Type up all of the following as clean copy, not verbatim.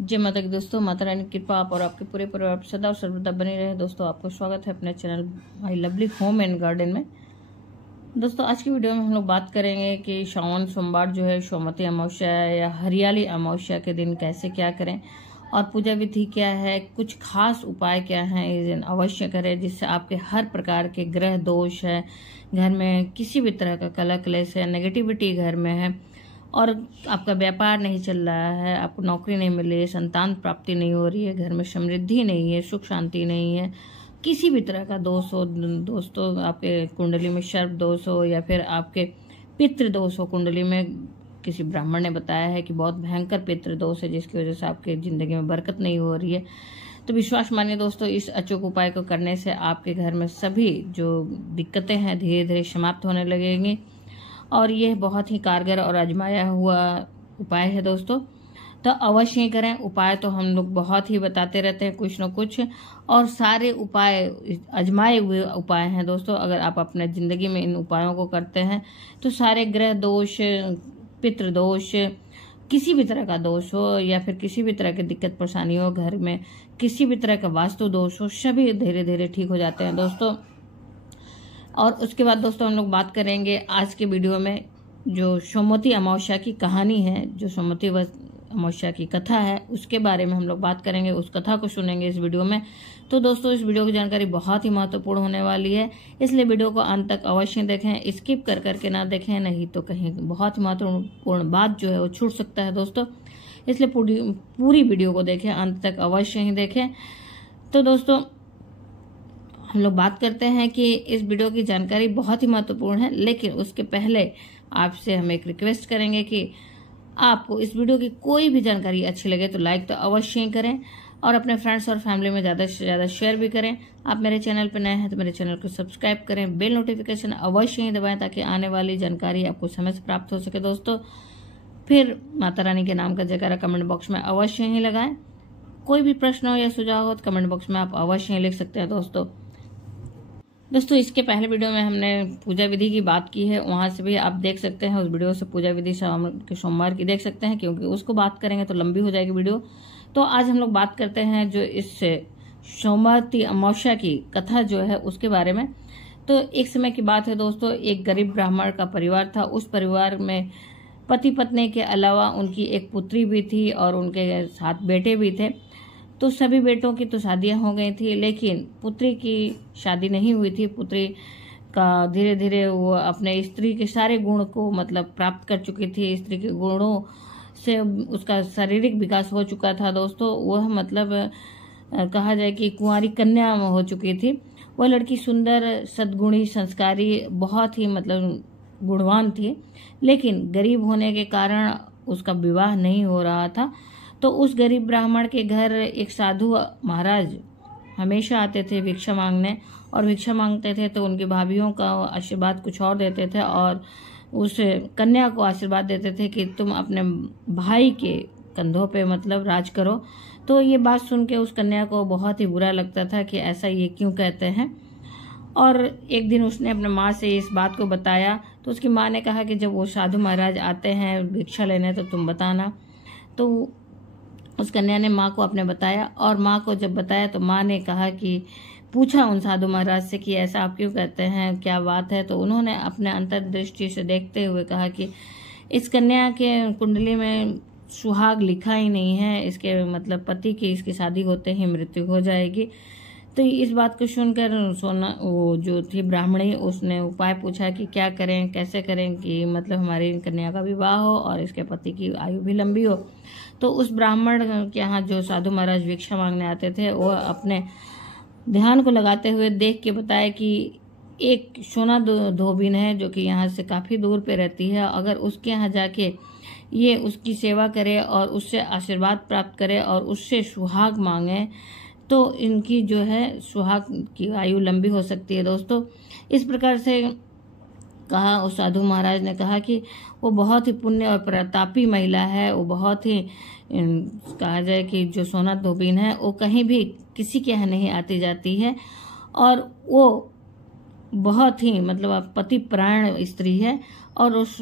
जय माता की दोस्तों, माता रानी की कृपा आप और आपके पूरे परिवार पर सदा और सर्वदा बनी रहे। दोस्तों, आपको स्वागत है अपने channel my lovely home and garden में। दोस्तों, आज की वीडियो में हम लोग बात करेंगे कि श्रावण सोमवार जो है सोमवती अमावस्या या हरियाली अमावस्या के दिन कैसे क्या करें और पूजा विधि क्या है, कुछ खास उपाय क्या हैं इस दिन अवश्य करें जिससे आपके हर प्रकार के ग्रह दोष है, घर में किसी भी तरह का कलह क्लेश है, नेगेटिविटी घर में है और आपका व्यापार नहीं चल रहा है, आपको नौकरी नहीं मिल रही है, संतान प्राप्ति नहीं हो रही है, घर में समृद्धि नहीं है, सुख शांति नहीं है, किसी भी तरह का दोष हो, दोस्तों आपके कुंडली में सर्प दोष हो या फिर आपके पितृ दोष हो, कुंडली में किसी ब्राह्मण ने बताया है कि बहुत भयंकर पितृ दोष है जिसकी वजह से आपके जिंदगी में बरकत नहीं हो रही है, तो विश्वास मानिए दोस्तों, इस अचूक उपाय को करने से आपके घर में सभी जो दिक्कतें हैं धीरे धीरे समाप्त होने लगेंगी और यह बहुत ही कारगर और आजमाया हुआ उपाय है दोस्तों। तो अवश्य ही करें। उपाय तो हम लोग बहुत ही बताते रहते हैं कुछ न कुछ, और सारे उपाय आजमाए हुए उपाय हैं दोस्तों। अगर आप अपने जिंदगी में इन उपायों को करते हैं तो सारे ग्रह दोष, पितृदोष, किसी भी तरह का दोष हो या फिर किसी भी तरह की दिक्कत परेशानी हो, घर में किसी भी तरह का वास्तु दोष हो, सभी धीरे धीरे ठीक हो जाते हैं दोस्तों। और उसके बाद दोस्तों हम लोग बात करेंगे आज के वीडियो में जो सोमवती अमावस्या की कहानी है, जो सोमवती अमावस्या की कथा है, उसके बारे में हम लोग बात करेंगे, उस कथा को सुनेंगे इस वीडियो में। तो दोस्तों, इस वीडियो की जानकारी बहुत ही महत्वपूर्ण होने वाली है, इसलिए वीडियो को अंत तक अवश्य देखें, स्किप कर करके ना देखें, नहीं तो कहीं बहुत ही महत्वपूर्ण बात जो है वो छूट सकता है दोस्तों। इसलिए पूरी वीडियो को देखें, अंत तक अवश्य ही देखें। तो दोस्तों, हम लोग बात करते हैं कि इस वीडियो की जानकारी बहुत ही महत्वपूर्ण है, लेकिन उसके पहले आपसे हम एक रिक्वेस्ट करेंगे कि आपको इस वीडियो की कोई भी जानकारी अच्छी लगे तो लाइक तो अवश्य ही करें और अपने फ्रेंड्स और फैमिली में ज़्यादा से ज़्यादा शेयर भी करें। आप मेरे चैनल पर नए हैं तो मेरे चैनल को सब्सक्राइब करें, बेल नोटिफिकेशन अवश्य ही दबाएं ताकि आने वाली जानकारी आपको समय से प्राप्त हो सके दोस्तों। फिर माता रानी के नाम का जयकारा कमेंट बॉक्स में अवश्य ही लगाएं। कोई भी प्रश्न हो या सुझाव हो तो कमेंट बॉक्स में आप अवश्य ही लिख सकते हैं दोस्तों। इसके पहले वीडियो में हमने पूजा विधि की बात की है, वहां से भी आप देख सकते हैं, उस वीडियो से पूजा विधि सोमवार की देख सकते हैं, क्योंकि उसको बात करेंगे तो लंबी हो जाएगी वीडियो। तो आज हम लोग बात करते हैं जो इस सोमवती अमावस्या की कथा जो है उसके बारे में। तो एक समय की बात है दोस्तों, एक गरीब ब्राह्मण का परिवार था। उस परिवार में पति पत्नी के अलावा उनकी एक पुत्री भी थी और उनके 7 बेटे भी थे। तो सभी बेटों की तो शादियां हो गई थी, लेकिन पुत्री की शादी नहीं हुई थी। पुत्री का धीरे धीरे वो अपने स्त्री के सारे गुण को मतलब प्राप्त कर चुकी थी, स्त्री के गुणों से उसका शारीरिक विकास हो चुका था दोस्तों। वह मतलब कहा जाए कि कुंवारी कन्या हो चुकी थी। वह लड़की सुंदर, सद्गुणी, संस्कारी, बहुत ही मतलब गुणवान थी, लेकिन गरीब होने के कारण उसका विवाह नहीं हो रहा था। तो उस गरीब ब्राह्मण के घर एक साधु महाराज हमेशा आते थे भिक्षा मांगने, और भिक्षा मांगते थे तो उनकी भाभियों का आशीर्वाद कुछ और देते थे और उस कन्या को आशीर्वाद देते थे कि तुम अपने भाई के कंधों पे मतलब राज करो। तो ये बात सुन के उस कन्या को बहुत ही बुरा लगता था कि ऐसा ये क्यों कहते हैं। और एक दिन उसने अपने माँ से इस बात को बताया, तो उसकी माँ ने कहा कि जब वो साधु महाराज आते हैं भिक्षा लेने तो तुम बताना। तो उस कन्या ने माँ को अपने बताया, और माँ को जब बताया तो माँ ने कहा कि पूछा उन साधु महाराज से कि ऐसा आप क्यों कहते हैं, क्या बात है। तो उन्होंने अपने अंतर्दृष्टि से देखते हुए कहा कि इस कन्या के कुंडली में सुहाग लिखा ही नहीं है, इसके मतलब पति की इसकी शादी होते ही मृत्यु हो जाएगी। तो इस बात को सुनकर वो जो थी ब्राह्मणी, उसने उपाय पूछा कि क्या करें, कैसे करें कि मतलब हमारी कन्या का विवाह हो और इसके पति की आयु भी लंबी हो। तो उस ब्राह्मण के यहाँ जो साधु महाराज भिक्षा मांगने आते थे, वो अपने ध्यान को लगाते हुए देख के बताया कि एक सोना धोबिन है जो कि यहाँ से काफ़ी दूर पे रहती है, अगर उसके यहाँ जाके ये उसकी सेवा करे और उससे आशीर्वाद प्राप्त करे और उससे सुहाग मांगे तो इनकी जो है सुहाग की आयु लंबी हो सकती है दोस्तों। इस प्रकार से कहा उस साधु महाराज ने कहा कि वो बहुत ही पुण्य और प्रतापी महिला है, वो बहुत ही कहा जाए कि जो सोना धोबिन है वो कहीं भी किसी के यहाँ नहीं आती जाती है, और वो बहुत ही मतलब पति प्राण स्त्री है, और उस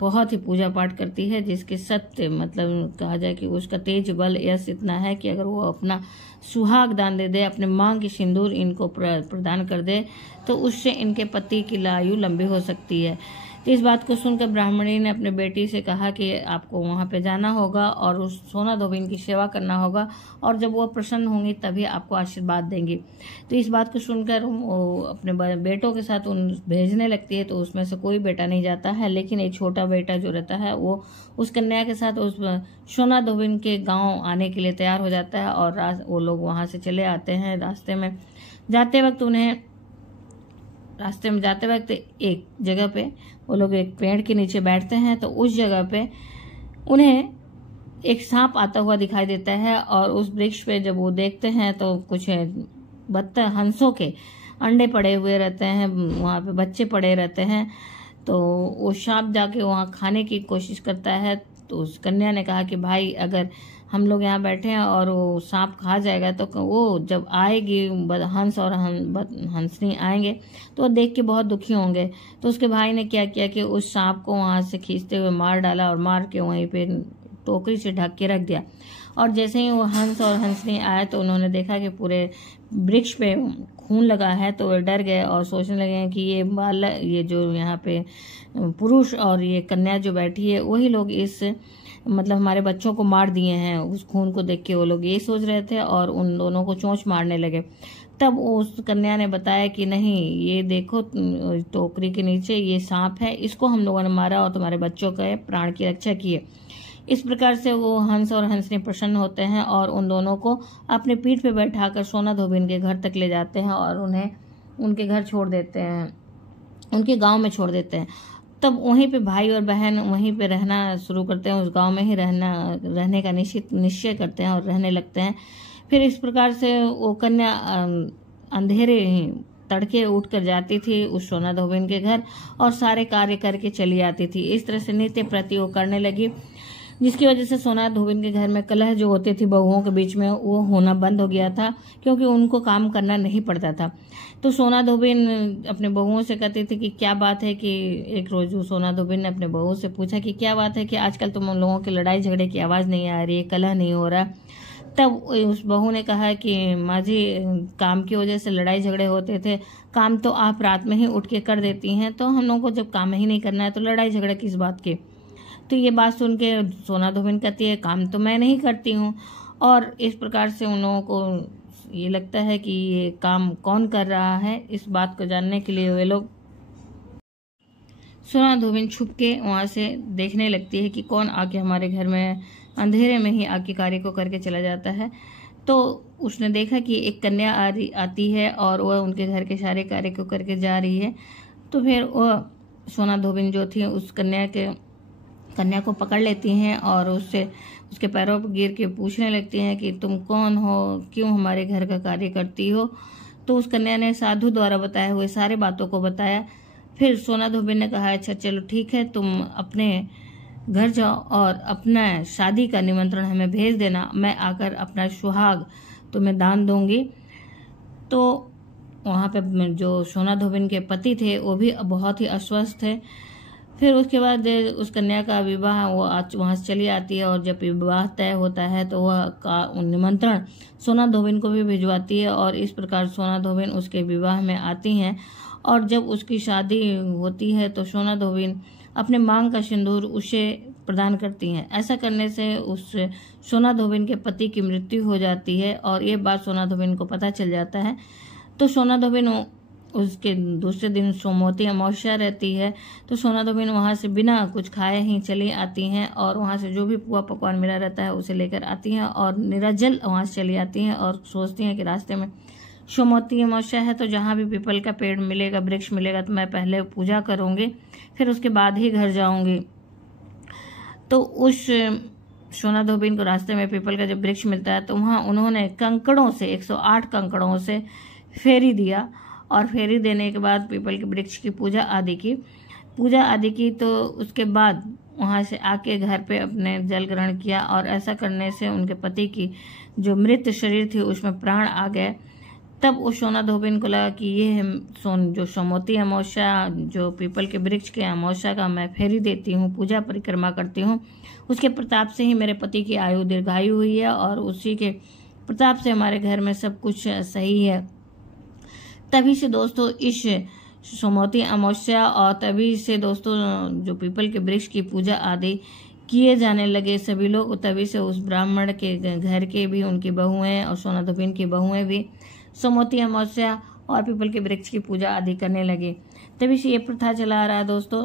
बहुत ही पूजा पाठ करती है, जिसके सत्य मतलब कहा जाए कि उसका तेज बल यश इतना है कि अगर वो अपना सुहाग दान दे दे, अपने मांग की सिंदूर इनको प्रदान कर दे, तो उससे इनके पति की आयु लंबी हो सकती है। तो इस बात को सुनकर ब्राह्मणी ने अपने बेटी से कहा कि आपको वहां पे जाना होगा और उस सोना धोबिन की सेवा करना होगा, और जब वो प्रसन्न होंगी तभी आपको आशीर्वाद देंगी। तो इस बात को सुनकर वो अपने बेटों के साथ उन भेजने लगती है। तो उसमें से कोई बेटा नहीं जाता है, लेकिन एक छोटा बेटा जो रहता है वो उस कन्या के साथ उस सोना धोबिन के गाँव आने के लिए तैयार हो जाता है, और वो लोग वहां से चले आते हैं। रास्ते में जाते वक्त एक जगह पे वो लोग एक पेड़ के नीचे बैठते हैं। तो उस जगह पे उन्हें एक सांप आता हुआ दिखाई देता है, और उस वृक्ष पे जब वो देखते हैं तो कुछ हंसों के अंडे पड़े हुए रहते हैं, वहाँ पे बच्चे पड़े रहते हैं। तो वो सांप जाके वहाँ खाने की कोशिश करता है। तो उस कन्या ने कहा कि भाई, अगर हम लोग यहाँ बैठे हैं और वो सांप खा जाएगा तो वो जब आएगी हंस और हंसनी आएंगे तो वो देख के बहुत दुखी होंगे। तो उसके भाई ने क्या किया कि उस सांप को वहां से खींचते हुए मार डाला, और मार के वहीं पे टोकरी से ढक के रख दिया। और जैसे ही वो हंस और हंसनी आया तो उन्होंने देखा कि पूरे वृक्ष पे खून लगा है। तो वे डर गए और सोचने लगे कि ये जो यहाँ पे पुरुष और ये कन्या जो बैठी है वही लोग इस मतलब हमारे बच्चों को मार दिए हैं। उस खून को देख के वो लोग ये सोच रहे थे और उन दोनों को चोंच मारने लगे। तब उस कन्या ने बताया कि नहीं, ये देखो टोकरी के नीचे ये सांप है, इसको हम लोगों ने मारा और तुम्हारे बच्चों के प्राण की रक्षा की है। इस प्रकार से वो हंस और हंसनी प्रसन्न होते हैं और उन दोनों को अपने पीठ पे बैठाकर सोना धोबिन के घर तक ले जाते हैं और उन्हें उनके घर छोड़ देते हैं, उनके गांव में छोड़ देते हैं। तब वहीं पे भाई और बहन वहीं पे रहना शुरू करते हैं, उस गांव में ही रहने का निश्चय करते हैं और रहने लगते हैं। फिर इस प्रकार से वो कन्या अंधेरे ही तड़के उठ कर जाती थी उस सोना धोबिन के घर और सारे कार्य करके चली आती थी। इस तरह से नित्य प्रति वो करने लगी, जिसकी वजह से सोना धोबिन के घर में कलह जो होते थे बहुओं के बीच में वो होना बंद हो गया था, क्योंकि उनको काम करना नहीं पड़ता था। तो सोना धोबिन अपने बहुओं से कहती थी कि क्या बात है कि एक रोज सोना धोबिन ने अपने बहू से पूछा कि क्या बात है कि आजकल तुम उन लोगों की लड़ाई झगड़े की आवाज नहीं आ रही है, कलह नहीं हो रहा। तब उस बहू ने कहा कि माँ जी, काम की वजह से लड़ाई झगड़े होते थे, काम तो आप रात में ही उठ के कर देती हैं, तो हम लोगों को जब काम ही नहीं करना है तो लड़ाई झगड़े किस बात के। तो ये बात सुन के सोना धोबिन कहती है काम तो मैं नहीं करती हूँ। और इस प्रकार से उन लोगों को ये लगता है कि ये काम कौन कर रहा है। इस बात को जानने के लिए वे लोग सोना धोबिन छुप के वहां से देखने लगती है कि कौन आके हमारे घर में अंधेरे में ही आके कार्य को करके चला जाता है। तो उसने देखा कि एक कन्या आती है और वह उनके घर के सारे कार्य को करके जा रही है। तो फिर वह सोना धोबिन जो थी उस कन्या को पकड़ लेती हैं और उसके पैरों पर गिर के पूछने लगती हैं कि तुम कौन हो, क्यों हमारे घर का कार्य करती हो। तो उस कन्या ने साधु द्वारा बताए हुए सारे बातों को बताया। फिर सोना धोबिन ने कहा अच्छा चलो ठीक है, तुम अपने घर जाओ और अपना शादी का निमंत्रण हमें भेज देना, मैं आकर अपना सुहाग तुम्हें दान दूंगी। तो वहाँ पे जो सोना धोबिन के पति थे वो भी बहुत ही अस्वस्थ थे। फिर उसके बाद उस कन्या का विवाह वो वहां से चली आती है और जब विवाह तय होता है तो वह निमंत्रण सोना धोबिन को भी भिजवाती है और इस प्रकार सोना धोबिन उसके विवाह में आती हैं। और जब उसकी शादी होती है तो सोना धोबिन अपने मांग का सिंदूर उसे प्रदान करती हैं। ऐसा करने से उस सोना धोबिन के पति की मृत्यु हो जाती है और ये बात सोना धोबिन को पता चल जाता है। तो सोना धोबिन उसके दूसरे दिन सोमवती अमावस्या रहती है, तो सोना धोबिन वहां से बिना कुछ खाए ही चली आती हैं और वहां से जो भी पुआ पकवान मिला रहता है उसे लेकर आती हैं और निराजल वहां से चली आती हैं और सोचती हैं कि रास्ते में सोमवती अमावस्या है तो जहां भी पीपल का पेड़ मिलेगा, वृक्ष मिलेगा, तो मैं पहले पूजा करूंगी, फिर उसके बाद ही घर जाऊंगी। तो उस सोना धोबिन को रास्ते में पीपल का जब वृक्ष मिलता है तो वहां उन्होंने कंकड़ों से 108 कंकड़ों से फेरी दिया और फेरी देने के बाद पीपल के वृक्ष की पूजा आदि की। तो उसके बाद वहां से आके घर पे अपने जल ग्रहण किया और ऐसा करने से उनके पति की जो मृत शरीर थी उसमें प्राण आ गए। तब उस सोना धोबिन को लगा कि ये है जो सोमवती अमावस्या, जो पीपल के वृक्ष के अमावस्या का मैं फेरी देती हूँ, पूजा परिक्रमा करती हूँ, उसके प्रताप से ही मेरे पति की आयु दीर्घायु हुई है और उसी के प्रताप से हमारे घर में सब कुछ सही है। तभी से दोस्तों इस सोमवती अमावस्या और तभी से दोस्तों जो पीपल के वृक्ष की पूजा आदि किए जाने लगे सभी लोग। तभी से उस ब्राह्मण के घर के भी, उनकी बहुएं और सोना धोबिन की बहुएं भी सोमवती अमावस्या और पीपल के वृक्ष की पूजा आदि करने लगे। तभी से ये प्रथा चला आ रहा है दोस्तों।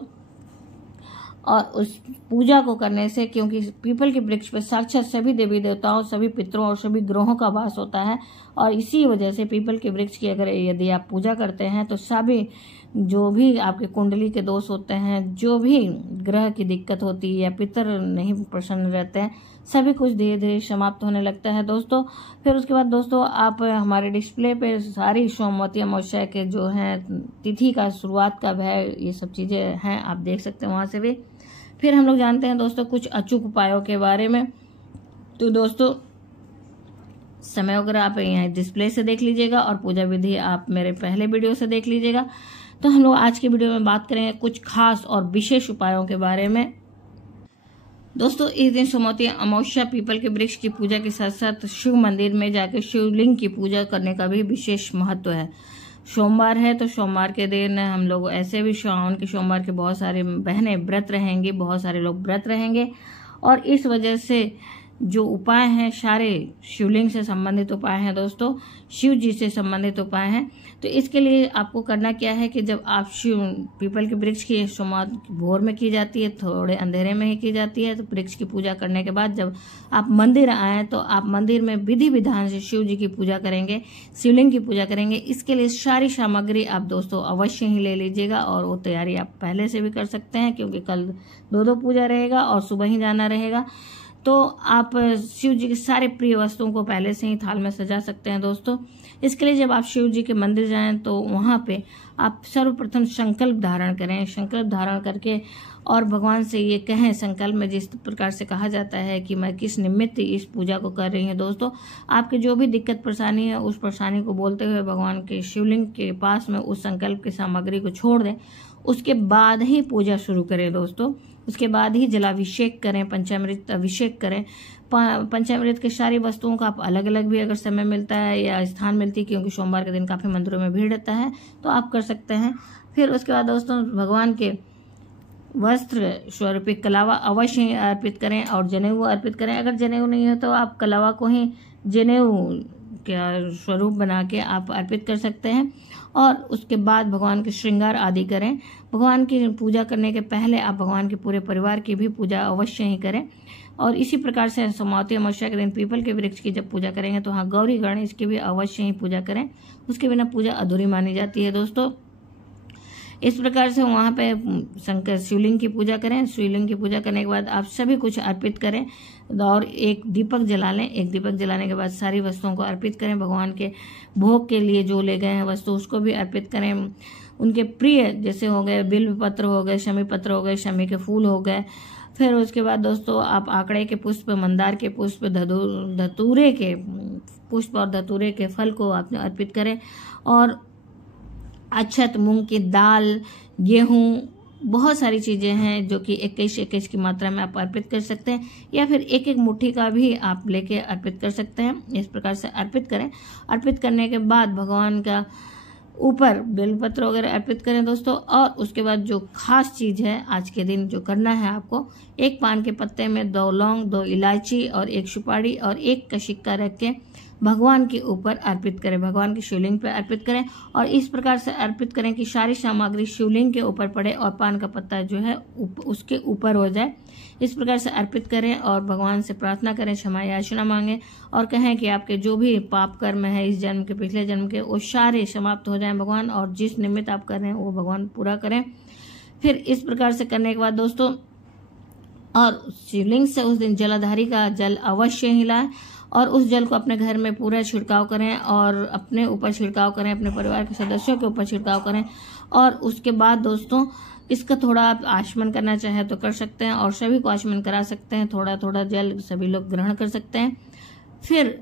और उस पूजा को करने से, क्योंकि पीपल के वृक्ष पर साक्षात सभी देवी देवताओं, सभी पितरों और सभी ग्रहों का वास होता है, और इसी वजह से पीपल के वृक्ष की अगर यदि आप पूजा करते हैं तो सभी जो भी आपके कुंडली के दोष होते हैं, जो भी ग्रह की दिक्कत होती है या पितर नहीं प्रसन्न रहते हैं, सभी कुछ धीरे धीरे समाप्त होने लगता है दोस्तों। फिर उसके बाद दोस्तों आप हमारे डिस्प्ले पे सारी सोमवती अमावस्या के जो हैं तिथि का शुरुआत कब है, ये सब चीज़ें हैं, आप देख सकते हैं वहाँ से भी। फिर हम लोग जानते हैं दोस्तों कुछ अचूक उपायों के बारे में। तो दोस्तों समय वगैरह आप यहाँ डिस्प्ले से देख लीजिएगा और पूजा विधि आप मेरे पहले वीडियो से देख लीजिएगा। तो हम लोग आज के वीडियो में बात करेंगे कुछ खास और विशेष उपायों के बारे में। दोस्तों इस दिन सोमवती अमावस्या पीपल के वृक्ष की पूजा के साथ साथ शिव मंदिर में जाकर शिवलिंग की पूजा करने का भी विशेष महत्व है। सोमवार है तो सोमवार के दिन हम लोग ऐसे भी श्रावण के सोमवार के बहुत सारे बहनें व्रत रहेंगी, बहुत सारे लोग व्रत रहेंगे, और इस वजह से जो उपाय हैं सारे शिवलिंग से संबंधित उपाय हैं दोस्तों, शिव जी से संबंधित उपाय हैं। तो इसके लिए आपको करना क्या है कि जब आप शिव पीपल के वृक्ष की सोमवार भोर में की जाती है, थोड़े अंधेरे में ही की जाती है, तो वृक्ष की पूजा करने के बाद जब आप मंदिर आएँ तो आप मंदिर में विधि विधान से शिव जी की पूजा करेंगे, शिवलिंग की पूजा करेंगे। इसके लिए सारी सामग्री आप दोस्तों अवश्य ही ले लीजिएगा, और वो तैयारी आप पहले से भी कर सकते हैं क्योंकि कल दो पूजा रहेगा और सुबह ही जाना रहेगा। तो आप शिव जी के सारे प्रिय वस्तुओं को पहले से ही थाल में सजा सकते हैं दोस्तों। इसके लिए जब आप शिव जी के मंदिर जाएं तो वहां पे आप सर्वप्रथम संकल्प धारण करें। संकल्प धारण करके और भगवान से ये कहें, संकल्प में जिस प्रकार से कहा जाता है कि मैं किस निमित्त इस पूजा को कर रही हूँ दोस्तों, आपकी जो भी दिक्कत परेशानी है उस परेशानी को बोलते हुए भगवान के शिवलिंग के पास में उस संकल्प की सामग्री को छोड़ दें। उसके बाद ही पूजा शुरू करें दोस्तों। उसके बाद ही जलाभिषेक करें, पंचामृत अभिषेक करें। पंचामृत के सारी वस्तुओं का आप अलग अलग भी अगर समय मिलता है या स्थान मिलती है, क्योंकि सोमवार के दिन काफ़ी मंदिरों में भीड़ रहता है, तो आप कर सकते हैं। फिर उसके बाद दोस्तों भगवान के वस्त्र स्वरूपी कलावा अवश्य ही अर्पित करें और जनेऊ अर्पित करें। अगर जनेऊ नहीं है तो आप कलावा को ही जनेऊ का स्वरूप बना के आप अर्पित कर सकते हैं। और उसके बाद भगवान के श्रृंगार आदि करें। भगवान की पूजा करने के पहले आप भगवान के पूरे परिवार की भी पूजा अवश्य ही करें। और इसी प्रकार से सोमवती अमावस्या के दिन पीपल के वृक्ष की जब पूजा करेंगे तो हाँ गौरी गणेश की भी अवश्य ही पूजा करें, उसके बिना पूजा अधूरी मानी जाती है दोस्तों। इस प्रकार से वहाँ पे शंकर शिवलिंग की पूजा करें। शिवलिंग की पूजा करने के बाद आप सभी कुछ अर्पित करें और एक दीपक जला लें। एक दीपक जलाने के बाद सारी वस्तुओं को अर्पित करें। भगवान के भोग के लिए जो ले गए हैं वस्तु उसको भी अर्पित करें। उनके प्रिय जैसे हो गए बिल्व पत्र हो गए, शमी पत्र हो गए, शमी के फूल हो गए। फिर उसके बाद दोस्तों आप आंकड़े के पुष्प, मंदार के पुष्प, धतूरे के पुष्प और धतूरे के फल को आप अर्पित करें। और अक्षत, मूंग की दाल, गेहूं, बहुत सारी चीज़ें हैं जो कि 21 की मात्रा में आप अर्पित कर सकते हैं, या फिर एक मुट्ठी का भी आप लेके अर्पित कर सकते हैं। इस प्रकार से अर्पित करें। अर्पित करने के बाद भगवान का ऊपर बेलपत्र वगैरह अर्पित करें दोस्तों। और उसके बाद जो खास चीज़ है आज के दिन जो करना है आपको, एक पान के पत्ते में 2 लौंग, 2 इलायची और 1 सुपारी और 1 का सिक्का रख के भगवान के ऊपर अर्पित करें, भगवान की शिवलिंग पर अर्पित करें। और इस प्रकार से अर्पित करें कि सारी सामग्री शिवलिंग के ऊपर पड़े और पान का पत्ता जो है उसके ऊपर हो जाए। इस प्रकार से अर्पित करें और भगवान से प्रार्थना करें, क्षमा याचना मांगें और कहें कि आपके जो भी पाप कर्म है इस जन्म के, पिछले जन्म के, वो सारे समाप्त हो जाएं भगवान, और जिस निमित्त आप कर रहे हैं वो भगवान पूरा करें। फिर इस प्रकार से करने के बाद दोस्तों, और शिवलिंग से उस दिन जलाधारी का जल अवश्य ही लाएं और उस जल को अपने घर में पूरा छिड़काव करें और अपने ऊपर छिड़काव करें, अपने परिवार के सदस्यों के ऊपर छिड़काव करें। और उसके बाद दोस्तों इसका थोड़ा आप आचमन करना चाहें तो कर सकते हैं और सभी को आचमन करा सकते हैं। थोड़ा थोड़ा जल सभी लोग ग्रहण कर सकते हैं। फिर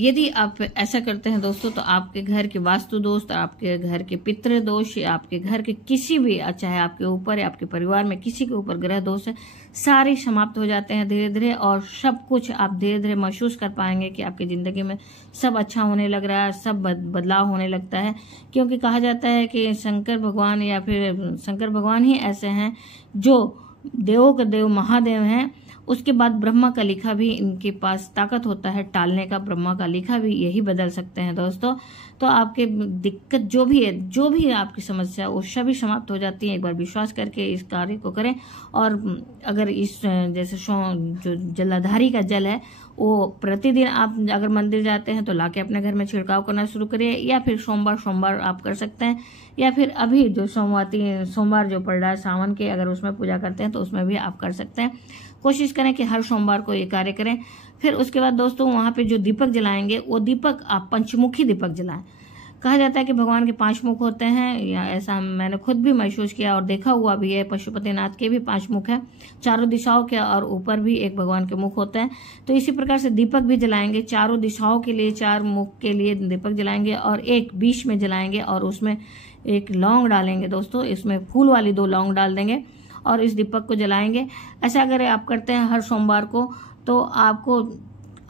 यदि आप ऐसा करते हैं दोस्तों तो आपके घर के वास्तु दोष, आपके घर के पितृ दोष, आपके घर के किसी भी, चाहे आपके ऊपर या आपके परिवार में किसी के ऊपर ग्रह दोष है, सारे समाप्त हो जाते हैं धीरे धीरे। और सब कुछ आप धीरे धीरे महसूस कर पाएंगे कि आपकी जिंदगी में सब अच्छा होने लग रहा है, सब बदलाव होने लगता है। क्योंकि कहा जाता है कि शंकर भगवान या फिर शंकर भगवान ही ऐसे हैं जो देवों के देव महादेव हैं। उसके बाद ब्रह्मा का लिखा भी इनके पास ताकत होता है टालने का, ब्रह्मा का लिखा भी यही बदल सकते हैं दोस्तों। तो आपके दिक्कत जो भी है, जो भी आपकी समस्या, वो सभी समाप्त हो जाती है। एक बार विश्वास करके इस कार्य को करें। और अगर इस जैसे जो जलाधारी का जल है वो प्रतिदिन आप अगर मंदिर जाते हैं तो लाके अपने घर में छिड़काव करना शुरू करिए, या फिर सोमवार आप कर सकते हैं, या फिर अभी जो सोमवार जो पड़ रहा है सावन के, अगर उसमें पूजा करते हैं तो उसमें भी आप कर सकते हैं। कोशिश करें कि हर सोमवार को ये कार्य करें। फिर उसके बाद दोस्तों वहां पे जो दीपक जलाएंगे वो दीपक आप पंचमुखी दीपक जलाएं। कहा जाता है कि भगवान के 5 मुख होते हैं, या ऐसा मैंने खुद भी महसूस किया और देखा हुआ भी है। पशुपतिनाथ के भी 5 मुख है, चारों दिशाओं के, और ऊपर भी एक भगवान के मुख होते हैं। तो इसी प्रकार से दीपक भी जलाएंगे, चारों दिशाओं के लिए 4 मुख के लिए दीपक जलाएंगे, और एक बीच में जलाएंगे और उसमें एक लौंग डालेंगे दोस्तों, इसमें फूल वाली 2 लौंग डाल देंगे और इस दीपक को जलाएंगे। ऐसा अगर आप करते हैं हर सोमवार को तो आपको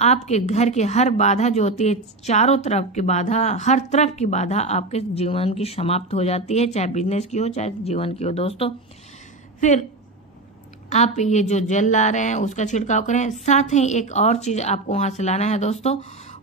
आपके घर की हर बाधा जो होती है, चारों तरफ की बाधा, हर तरफ की बाधा आपके जीवन की समाप्त हो जाती है, चाहे बिजनेस की हो चाहे जीवन की हो दोस्तों। फिर आप ये जो जल ला रहे हैं उसका छिड़काव करें। साथ ही एक और चीज आपको वहां से लाना है दोस्तों,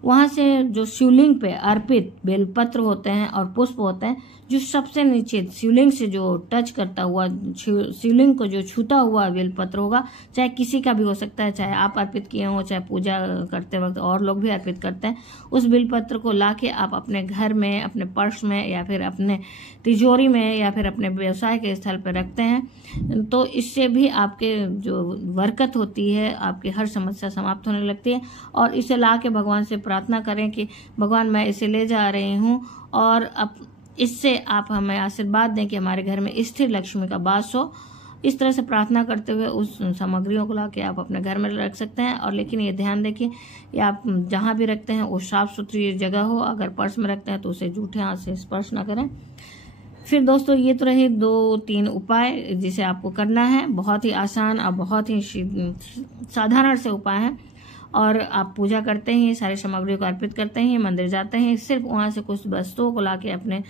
वहां से जो शिवलिंग पे अर्पित बेलपत्र होते हैं और पुष्प होते हैं, जो सबसे नीचे शिवलिंग से जो टच करता हुआ, शिवलिंग को जो छूता हुआ बेलपत्र होगा, चाहे किसी का भी हो सकता है, चाहे आप अर्पित किए हो, चाहे पूजा करते वक्त और लोग भी अर्पित करते हैं, उस बेलपत्र को लाके आप अपने घर में, अपने पर्स में, या फिर अपने तिजोरी में, या फिर अपने व्यवसाय के स्थल पर रखते हैं। तो इससे भी आपके जो बरकत होती है, आपकी हर समस्या समाप्त होने लगती है। और इसे ला के भगवान से प्रार्थना करें कि भगवान मैं इसे ले जा रही हूँ, और अब इससे आप हमें आशीर्वाद दें कि हमारे घर में स्थिर लक्ष्मी का वास हो। इस तरह से प्रार्थना करते हुए उस सामग्रियों को लाके आप अपने घर में रख सकते हैं। और लेकिन ये ध्यान दें कि आप जहां भी रखते हैं वो साफ सुथरी जगह हो। अगर पर्स में रखते हैं तो उसे जूठे हाथ से स्पर्श ना करें। फिर दोस्तों ये तो रहे 2-3 उपाय जिसे आपको करना है। बहुत ही आसान और बहुत ही साधारण से उपाय है। और आप पूजा करते हैं, सारी सामग्रियों को अर्पित करते हैं, मंदिर जाते हैं, सिर्फ वहां से कुछ वस्तुओं को लाके अपने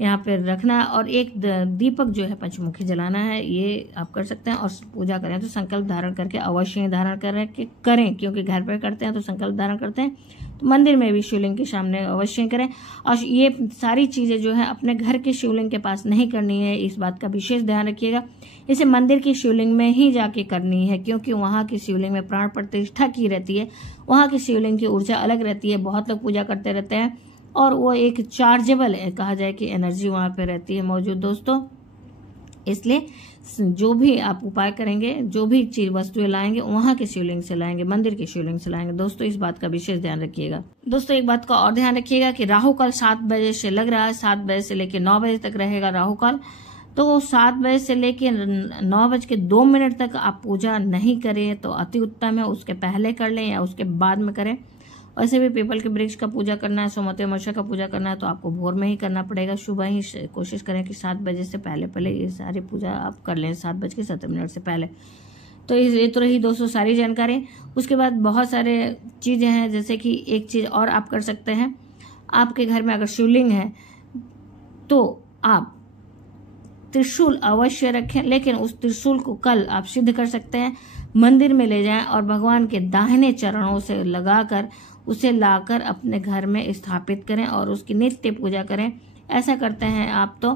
यहाँ पे रखना है, और एक दीपक जो है पंचमुखी जलाना है। ये आप कर सकते हैं। और पूजा करें तो संकल्प धारण करके अवश्य धारण करें, क्योंकि घर पर करते हैं तो संकल्प धारण करते हैं, तो मंदिर में भी शिवलिंग के सामने अवश्य करें। और ये सारी चीजें जो है अपने घर के शिवलिंग के पास नहीं करनी है, इस बात का विशेष ध्यान रखिएगा। इसे मंदिर की शिवलिंग में ही जाके करनी है, क्योंकि वहां की शिवलिंग में प्राण प्रतिष्ठा की रहती है, वहां की शिवलिंग की ऊर्जा अलग रहती है। बहुत लोग पूजा करते रहते हैं और वो एक चार्जेबल है, कहा जाए कि एनर्जी वहां पे रहती है मौजूद दोस्तों। इसलिए जो भी आप उपाय करेंगे, जो भी चीज वस्तुएं लाएंगे, वहां के शिवलिंग से लाएंगे, मंदिर के शिवलिंग से लाएंगे दोस्तों। इस बात का विशेष ध्यान रखिएगा दोस्तों। एक बात का और ध्यान रखिएगा कि राहु काल 7 बजे से लग रहा है, 7 बजे से लेकर 9 बजे तक रहेगा राहु काल। तो 7 बजे से लेकर 9:02 तक आप पूजा नहीं करें तो अति उत्तम है। उसके पहले कर लें या उसके बाद में करें। वैसे भी पीपल के वृक्ष का पूजा करना है, सोमवती अमावस्या का पूजा करना है, तो आपको भोर में ही करना पड़ेगा। सुबह ही कोशिश करें कि 7 बजे से पहले ये सारी पूजा आप कर लें, 7:07 से पहले। तो ये तो रही दोस्तों सारी जानकारी। उसके बाद बहुत सारे चीजें हैं, जैसे कि एक चीज और आप कर सकते हैं। आपके घर में अगर शिवलिंग है तो आप त्रिशूल अवश्य रखें, लेकिन उस त्रिशूल को कल आप सिद्ध कर सकते हैं, मंदिर में ले जाएं और भगवान के दाहिने चरणों से लगाकर उसे लाकर अपने घर में स्थापित करें और उसकी नित्य पूजा करें। ऐसा करते हैं आप तो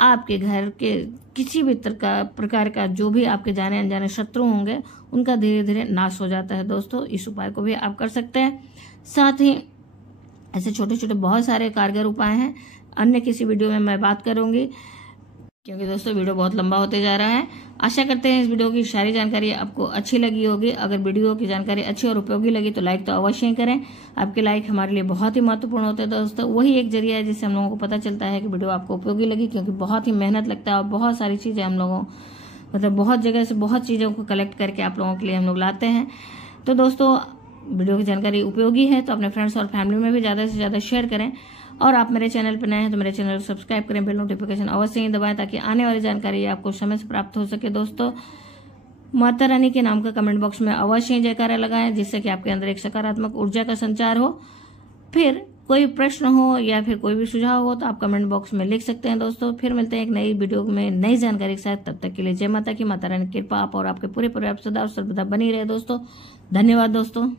आपके घर के किसी भी प्रकार का जो भी आपके जाने अनजाने शत्रु होंगे उनका धीरे धीरे नाश हो जाता है दोस्तों। इस उपाय को भी आप कर सकते हैं। साथ ही ऐसे छोटे छोटे बहुत सारे कारगर उपाय हैं, अन्य किसी वीडियो में मैं बात करूंगी, क्योंकि दोस्तों वीडियो बहुत लंबा होते जा रहा है। आशा करते हैं इस वीडियो की सारी जानकारी आपको अच्छी लगी होगी। अगर वीडियो की जानकारी अच्छी और उपयोगी लगी तो लाइक तो अवश्य ही करें। आपके लाइक हमारे लिए बहुत ही महत्वपूर्ण होते हैं दोस्तों। वही एक जरिया है जिससे हम लोगों को पता चलता है कि वीडियो आपको उपयोगी लगी, क्योंकि बहुत ही मेहनत लगता है और बहुत सारी चीजें हम लोगों बहुत जगह से बहुत चीजों को कलेक्ट करके आप लोगों के लिए हम लोग लाते हैं। तो दोस्तों वीडियो की जानकारी उपयोगी है तो अपने फ्रेंड्स और फैमिली में भी ज्यादा से ज्यादा शेयर करें। और आप मेरे चैनल पर नए हैं तो मेरे चैनल को सब्सक्राइब करें, बेल नोटिफिकेशन अवश्य ही दबाएं ताकि आने वाली जानकारी आपको समय से प्राप्त हो सके। दोस्तों, माता रानी के नाम का कमेंट बॉक्स में अवश्य ही जयकारा लगाएं, जिससे कि आपके अंदर एक सकारात्मक ऊर्जा का संचार हो। फिर कोई प्रश्न हो या फिर कोई भी सुझाव हो तो आप कमेंट बॉक्स में लिख सकते हैं। दोस्तों, फिर मिलते हैं एक नई वीडियो में नई जानकारी के साथ। तब तक के लिए जय माता की। माता रानी की कृपा आप और आपके पूरे परिवार सदा और सर्वदा बनी रहे। दोस्तों, धन्यवाद दोस्तों।